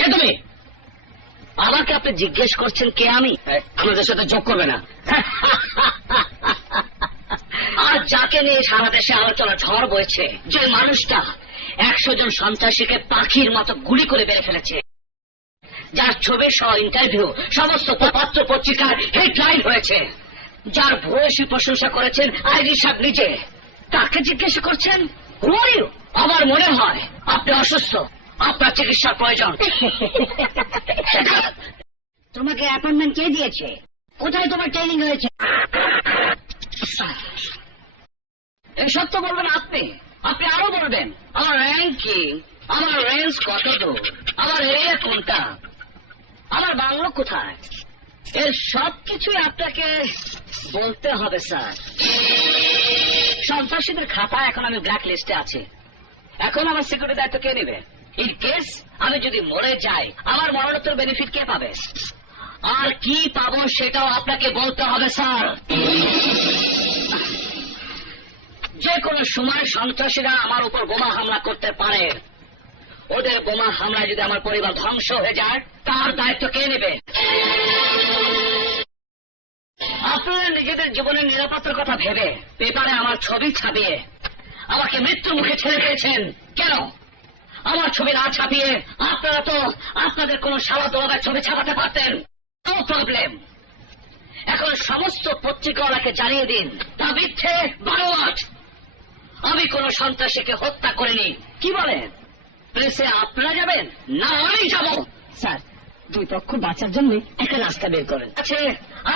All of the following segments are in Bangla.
কে তুমি? আমাকে আপনি জিজ্ঞেস করছেন কে আমি? আমাদের সাথে যোগ করবে না। আর যাকে নিয়ে সারা দেশে আলোচনা ঝড় বইছে, যে মানুষটা 100 জন সন্ত্রাসীকে পাখির মতো গুলি করে মেরে ফেলেছে, যার ছবি সহ ইন্টারভিউ সমস্ত পত্র পত্রিকার হেডলাইন হয়েছে, যার ভূয়সী প্রশংসা করেছেন আইরি সাহেব নিজে, তাকে জিজ্ঞেস করছেন হু আর ইউ? আমার মনে হয় আপনি অসুস্থ, আপনার চিকিৎসার প্রয়োজন। তোমাকে অ্যাপয়েন্টমেন্ট কে দিয়েছে? কোথায় তোমার ট্রেনিং হয়েছে? এসব তো বলবেন আপনি। আপনি আরো বলবেন আমার র্যাঙ্কিং, আমার রেঞ্জ কত দূর, আমার এরিয়া কোনটা, আমার বাংলো কোথায়, এর সবকিছুই আপনাকে বলতে হবে স্যার। সন্ত্রাসীদের খাতা এখন আমি ব্ল্যাক লিস্টে আছে। এখন আমার সিকিউরিটি দায়িত্ব কে নেবে? ইন কেস আমি যদি মরে যাই, আমার মরণোত্তর বেনিফিট কে পাবে? আর কি পাবো সেটাও আপনাকে বলতে হবে স্যার। যে কোনো সময় সন্ত্রাসীরা আমার উপর বোমা হামলা করতে পারে। ওদের বোমা হামলায় যদি আমার পরিবার ধ্বংস হয়ে যায়, তার দায়িত্ব কে নেবে? আপনারা নিজেদের জীবনের নিরাপত্তার কথা ভেবে পেপারে আমার ছবি ছাপিয়ে আমাকে মৃত্যুর মুখে ছেড়ে দিয়েছেন। কেন? আমার ছবি না ছাপিয়ে আপনারা তো আপনাদের কোন শালা দোলার ছবি ছাপাতে পারতেন। No problem. এখন সমস্ত পত্রিকাওয়ালাকে জানিয়ে দিন তা মিথ্যে বানোয়াট। আমি কোন সন্ত্রাসীকে হত্যা করিনি। কি বলেন? প্রেসে আপনারা যাবেন না আমি যাব? স্যার, দুই পক্ষ বাঁচার জন্য একটা রাস্তা বের করেন। আছে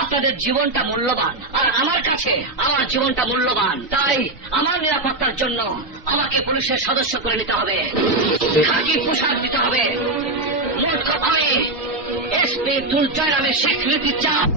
আপনাদের জীবনটা মূল্যবান, আর আমার কাছে আমার জীবনটা মূল্যবান। তাই আমার নিরাপত্তার জন্য আমাকে পুলিশের সদস্য করে নিতে হবে, খাকি পোশাক দিতে হবে। মোট কথা আমি এসপি দুর্জয় নামে স্বীকৃতি চাপ